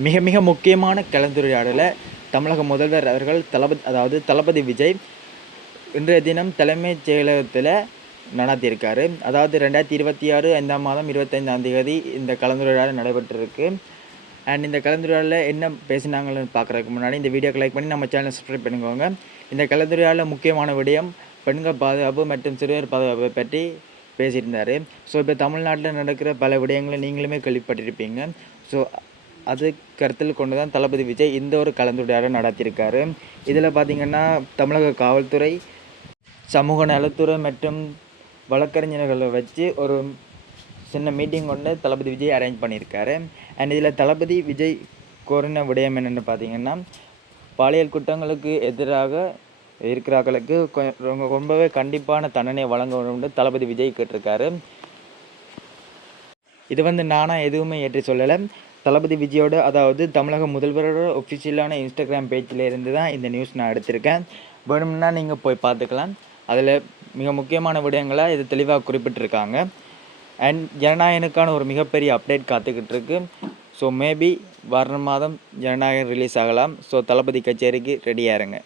மிக மிக முக்கியமான கலந்துரையாடலை தமிழக முதல்வர் அவர்கள் தளபதி விஜய் இன்றைய தினம் தலைமைச் செயலகத்தில் நடத்தியிருக்காரு. அதாவது 2026 5ஆம் மாதம் 25ஆம் தேதி இந்த கலந்துரையாடல் நடைபெற்றிருக்கு. அண்ட் இந்த கலந்துரையாடலில் என்ன பேசினாங்கன்னு பார்க்குறதுக்கு முன்னாடி இந்த வீடியோக்கு லைக் பண்ணி நம்ம சேனலை சப்ஸ்கிரைப் பண்ணிக்கோங்க. இந்த கலந்துரையாடலில் முக்கியமான விடயம் பெண்கள் பாதுகாப்பு மற்றும் சிறுவர் பாதுகாப்பை பற்றி பேசியிருந்தார். ஸோ இப்போ தமிழ்நாட்டில் நடக்கிற பல விடயங்களை நீங்களுமே கேள்விப்பட்டிருப்பீங்க. ஸோ அது கருத்தில் கொண்டு தான் தளபதி விஜய் இந்த ஒரு கலந்துரையாடல் நடத்தியிருக்காரு. இதில் பார்த்திங்கன்னா தமிழக காவல்துறை, சமூக நலத்துறை மற்றும் வழக்கறிஞர்களை வச்சு ஒரு சின்ன மீட்டிங் கொண்டு தளபதி விஜய் அரேஞ்ச் பண்ணியிருக்காரு. அண்ட் இதில் தளபதி விஜய் கோரின விடயம் என்னென்னு பார்த்திங்கன்னா, பாலியல் குற்றங்களுக்கு எதிராக இருக்கிறவர்களுக்கு ரொம்பவே கண்டிப்பான தண்டனை வழங்க வேண்டும் தளபதி விஜய் கேட்டிருக்காரு. இது நானாக எதுவுமே ஏற்றி சொல்லலை. தளபதி விஜயோட அதாவது தமிழக முதல்வரோட ஒஃபிஷியலான இன்ஸ்டாகிராம் பேஜில் இருந்து தான் இந்த நியூஸ் நான் எடுத்திருக்கேன். வேணும்னா நீங்கள் போய் பார்த்துக்கலாம். அதில் மிக முக்கியமான விடயங்களாக இது தெளிவாக குறிப்பிட்டிருக்காங்க. அண்ட் ஜனநாயகனுக்கான ஒரு மிகப்பெரிய அப்டேட் காத்துக்கிட்டு இருக்கு. ஸோ மேபி வர மாதம் ஜனநாயகம் ரிலீஸ் ஆகலாம். ஸோ தளபதி கச்சேரிக்கு ரெடியாக இருங்க.